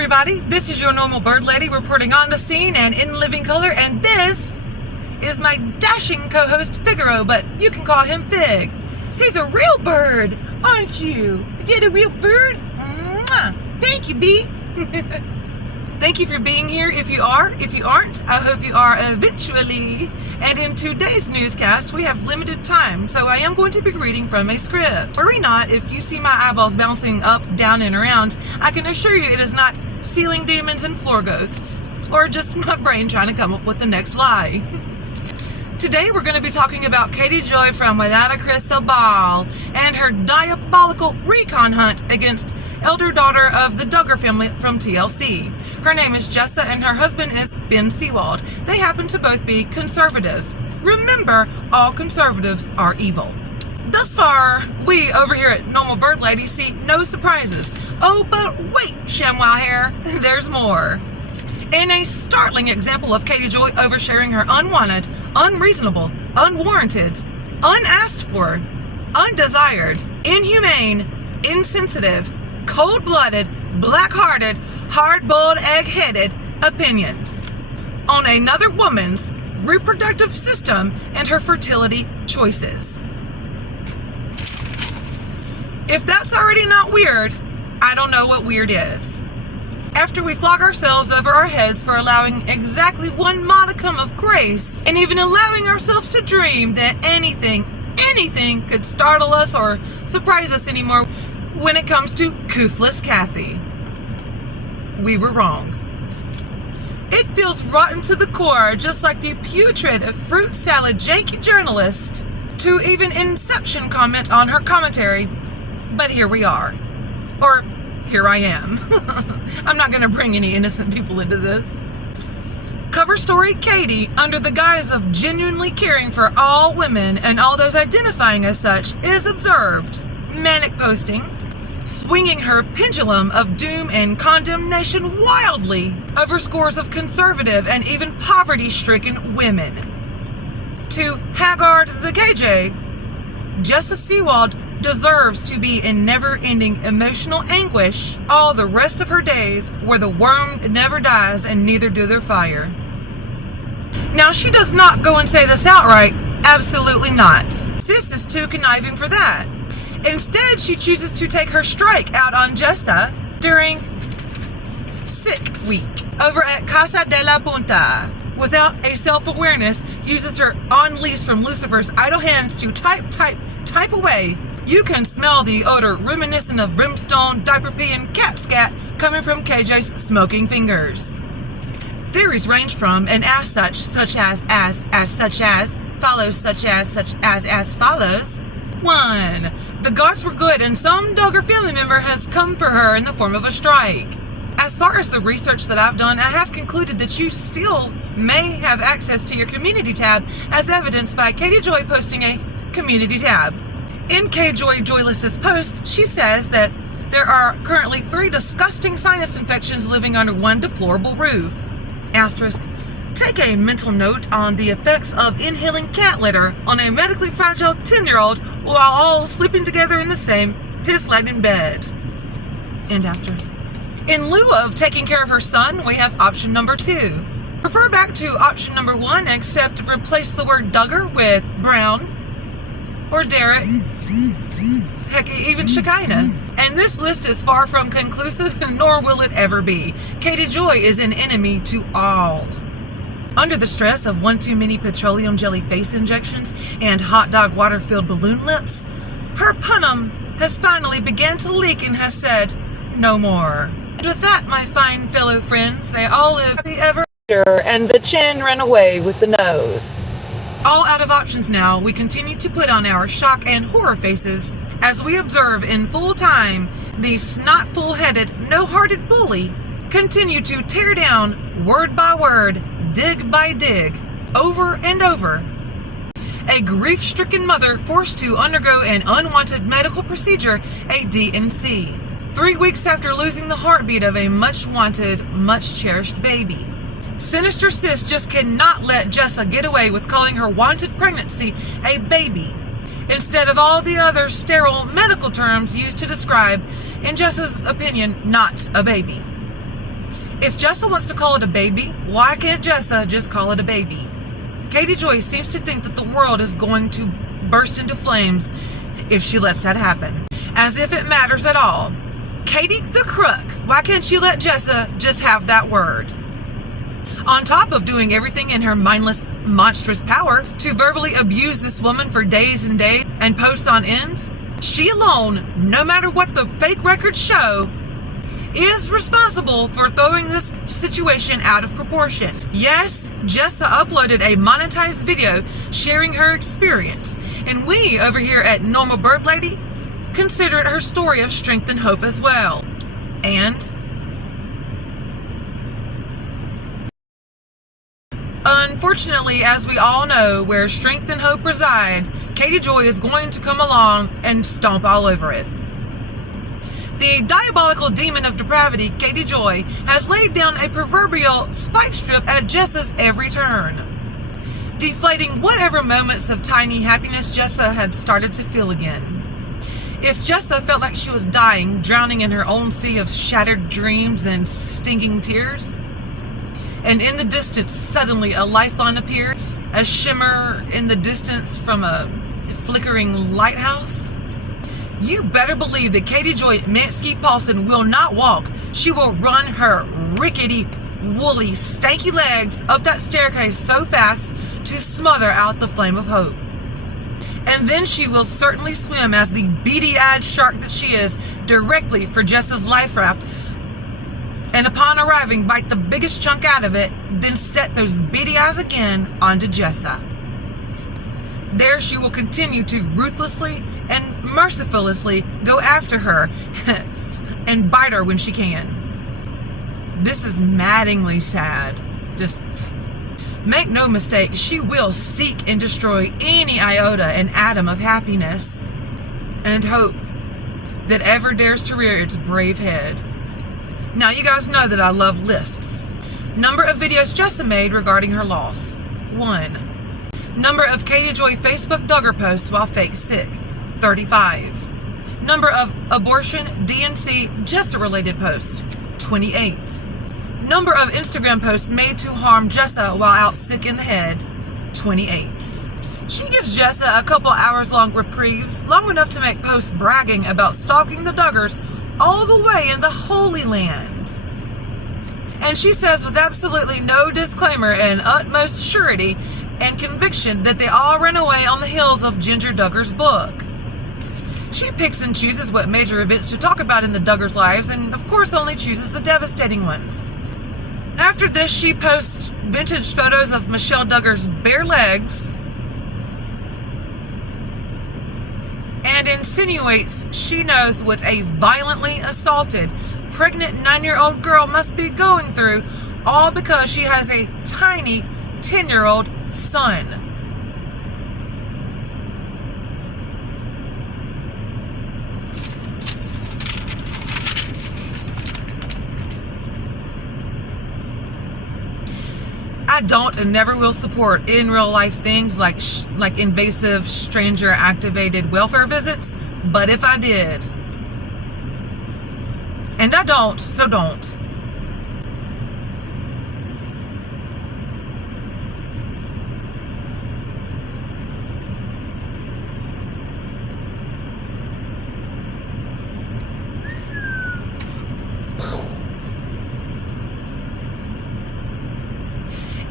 everybody, this is your normal bird lady reporting on the scene and in living color, and this is my dashing co-host Figaro, but you can call him Fig. He's a real bird, aren't you? Is it a real bird? Mwah. Thank you, B. Thank you for being here. If you are, if you aren't, I hope you are eventually. And in today's newscast, we have limited time, so I am going to be reading from a script. Worry not if you see my eyeballs bouncing up, down, and around. I can assure you it is not ceiling demons and floor ghosts, or just my brain trying to come up with the next lie. Today we're going to be talking about Katie Joy from Without a Crystal Ball and her diabolical recon hunt against elder daughter of the Duggar family from TLC. Her name is Jessa and her husband is Ben Seawald. They happen to both be conservatives. Remember, all conservatives are evil. Thus far, we over here at Normal Bird Lady see no surprises. Oh, but wait, ShamWow Hair, there's more. In a startling example of Katie Joy oversharing her unwanted, unreasonable, unwarranted, unasked for, undesired, inhumane, insensitive, cold-blooded, black-hearted, hard-boiled, egg-headed opinions on another woman's reproductive system and her fertility choices. If that's already not weird, I don't know what weird is. After we flog ourselves over our heads for allowing exactly one modicum of grace, and even allowing ourselves to dream that anything could startle us or surprise us anymore when it comes to Kouthless Katie, we were wrong. It feels rotten to the core, just like the putrid fruit salad janky journalist, to even Inception comment on her commentary, but here we are. Or, here I am. I'm not going to bring any innocent people into this. Cover story Katie, under the guise of genuinely caring for all women and all those identifying as such, is observed manic posting, swinging her pendulum of doom and condemnation wildly over scores of conservative and even poverty-stricken women. To Haggard the KJ, Jessa Seawald deserves to be in never-ending emotional anguish all the rest of her days, where the worm never dies and neither do their fire. Now, she does not go and say this outright. Absolutely not. Sis is too conniving for that. Instead, she chooses to take her strike out on Jessa during Sick Week over at Casa de la Punta. Without a self-awareness, uses her on-lease from Lucifer's idle hands to type away. You can smell the odor reminiscent of brimstone, diaper pee, and cat scat coming from KJ's smoking fingers. Theories range from and as such follows such as follows. 1. The gods were good and some Duggar family member has come for her in the form of a strike. As far as the research that I've done, I have concluded that you still may have access to your community tab, as evidenced by Katie Joy posting a community tab. In K Joy Joyless's post, she says that there are currently 3 disgusting sinus infections living under one deplorable roof. Asterisk. Take a mental note on the effects of inhaling cat litter on a medically fragile 10-year-old while all sleeping together in the same piss-laden bed. End asterisk. In lieu of taking care of her son, we have option number 2. Refer back to option number 1, except replace the word Duggar with Brown or Derek, heck, even Shekinah. And this list is far from conclusive, nor will it ever be. Katie Joy is an enemy to all. Under the stress of one too many petroleum jelly face injections and hot dog water-filled balloon lips, her punum has finally began to leak and has said, no more. And with that, my fine fellow friends, they all live happy ever after, and the chin ran away with the nose. All out of options now, we continue to put on our shock and horror faces as we observe in full time the snot-full-headed, no-hearted bully continue to tear down, word by word, dig by dig, over and over. A grief-stricken mother forced to undergo an unwanted medical procedure, a D&C, 3 weeks after losing the heartbeat of a much-wanted, much-cherished baby. Sinister sis just cannot let Jessa get away with calling her wanted pregnancy a baby, instead of all the other sterile medical terms used to describe, in Jessa's opinion, not a baby. If Jessa wants to call it a baby, why can't Jessa just call it a baby? Katie Joy seems to think that the world is going to burst into flames if she lets that happen. As if it matters at all. Katie the crook, why can't she let Jessa just have that word? On top of doing everything in her mindless, monstrous power to verbally abuse this woman for days and days and posts on end, she alone, no matter what the fake records show, is responsible for throwing this situation out of proportion. Yes, Jessa uploaded a monetized video sharing her experience, and we over here at Normal Bird Lady consider it her story of strength and hope as well. And unfortunately, as we all know, where strength and hope reside, Katie Joy is going to come along and stomp all over it. The diabolical demon of depravity, Katie Joy, has laid down a proverbial spike strip at Jessa's every turn, deflating whatever moments of tiny happiness Jessa had started to feel again. If Jessa felt like she was dying, drowning in her own sea of shattered dreams and stinking tears, and in the distance suddenly a lifeline appeared, a shimmer in the distance from a flickering lighthouse, you better believe that Katie Joy Mansky-Paulson will not walk. She will run her rickety, woolly, stanky legs up that staircase so fast to smother out the flame of hope. And then she will certainly swim as the beady-eyed shark that she is directly for Jessa's life raft, and upon arriving bite the biggest chunk out of it, then set those beady eyes again onto Jessa. There she will continue to ruthlessly and mercilessly go after her and bite her when she can. This is maddeningly sad. Just make no mistake, she will seek and destroy any iota and atom of happiness and hope that ever dares to rear its brave head. Now, you guys know that I love lists. Number of videos Jessa made regarding her loss, 1. Number of Katie Joy Facebook Duggar posts while fake sick, 35. Number of abortion, DNC, Jessa-related posts, 28. Number of Instagram posts made to harm Jessa while out sick in the head, 28. She gives Jessa a couple hours long reprieves, long enough to make posts bragging about stalking the Duggars all the way in the Holy Land. And she says with absolutely no disclaimer and utmost surety and conviction that they all ran away on the heels of Ginger Duggar's book. She picks and chooses what major events to talk about in the Duggars' lives, and of course only chooses the devastating ones. After this, she posts vintage photos of Michelle Duggar's bare legs and insinuates she knows what a violently assaulted, pregnant 9-year-old girl must be going through, all because she has a tiny 10-year-old son. I don't and never will support in real life things like invasive stranger activated welfare visits, but if I did, and I don't, so don't.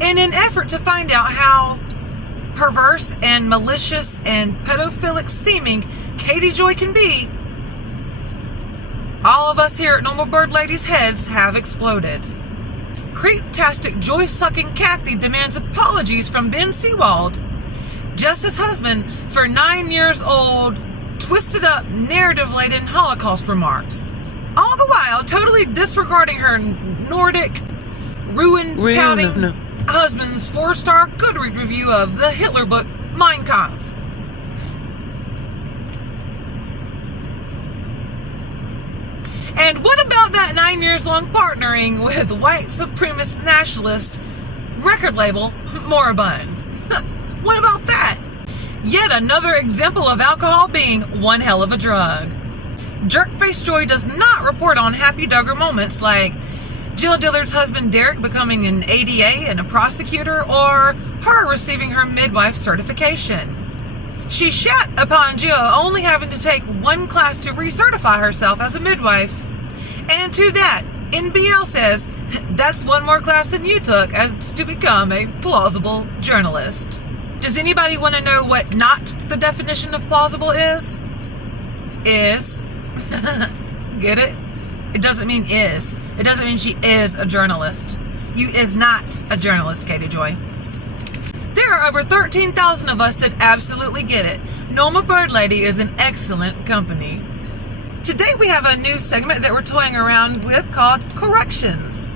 In an effort to find out how perverse and malicious and pedophilic seeming Katie Joy can be, all of us here at Normal Bird Lady's heads have exploded. Creep-tastic, joy-sucking Kathy demands apologies from Ben Seawald, Jessa's husband, for 9 years old, twisted-up, narrative-laden Holocaust remarks. All the while totally disregarding her Nordic, ruin-touting husband's 4-star Goodreads review of the Hitler book Mein Kampf. And what about that 9 years long partnering with white supremacist nationalist record label Moribund? What about that? Yet another example of alcohol being one hell of a drug. Jerkface Joy does not report on happy Duggar moments like Jill Dillard's husband Derek becoming an ADA and a prosecutor, or her receiving her midwife certification. She shat upon Jill only having to take one class to recertify herself as a midwife. And to that, NBL says, that's one more class than you took as to become a plausible journalist. Does anybody want to know what not the definition of plausible is? Is. Get it? It doesn't mean is. It doesn't mean she is a journalist. You is not a journalist, Katie Joy. There are over 13,000 of us that absolutely get it. Norma Bird Lady is an excellent company. Today we have a new segment that we're toying around with called Corrections.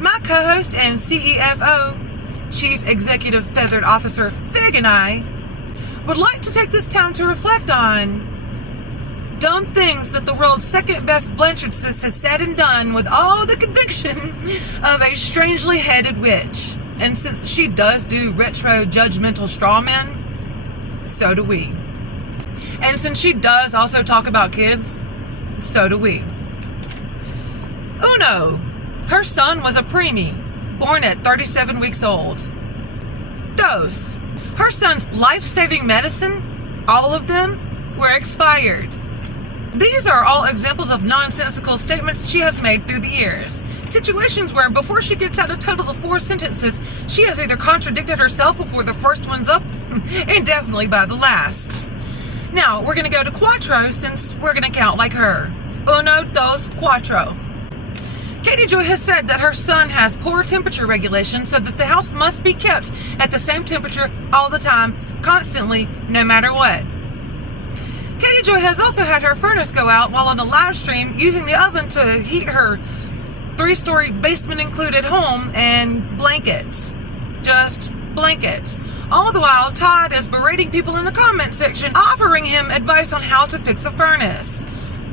My co-host and CEFO, Chief Executive Feathered Officer Fig, and I would like to take this time to reflect on dumb things that the world's second best Blanchardess has said and done with all the conviction of a strangely headed witch. And since she does do retro judgmental straw men, so do we. And since she does also talk about kids, so do we. Uno, her son was a preemie, born at 37 weeks old. Dos, her son's life-saving medicine, all of them, were expired. These are all examples of nonsensical statements she has made through the years. Situations where before she gets out a total of 4 sentences, she has either contradicted herself before the first one's up, and definitely by the last. Now, we're going to go to Cuatro since we're going to count like her. Uno, dos, cuatro. Katie Joy has said that her son has poor temperature regulation, so that the house must be kept at the same temperature all the time, constantly, no matter what. Katie Joy has also had her furnace go out while on a live stream using the oven to heat her 3-story basement included home and blankets. Just blankets. All the while, Todd is berating people in the comment section, offering him advice on how to fix a furnace.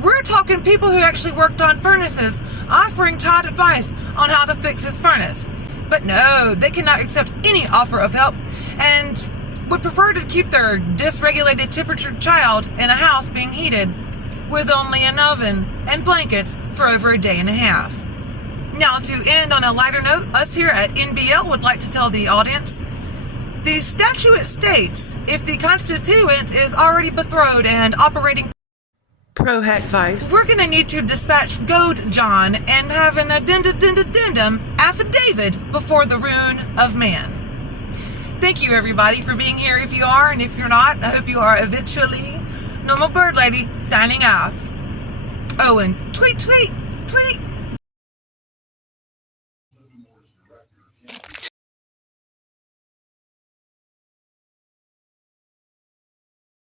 We're talking people who actually worked on furnaces, offering Todd advice on how to fix his furnace. But no, they cannot accept any offer of help, and would prefer to keep their dysregulated temperature child in a house being heated with only an oven and blankets for over a day and a half. Now, to end on a lighter note, us here at NBL would like to tell the audience, the statute states if the constituent is already betrothed and operating pro hack vice, we're going to need to dispatch Goad John and have an addendum affidavit before the ruin of man. Thank you, everybody, for being here if you are, and if you're not, I hope you are eventually. Normal Bird Lady, signing off. Oh, and tweet, tweet, tweet.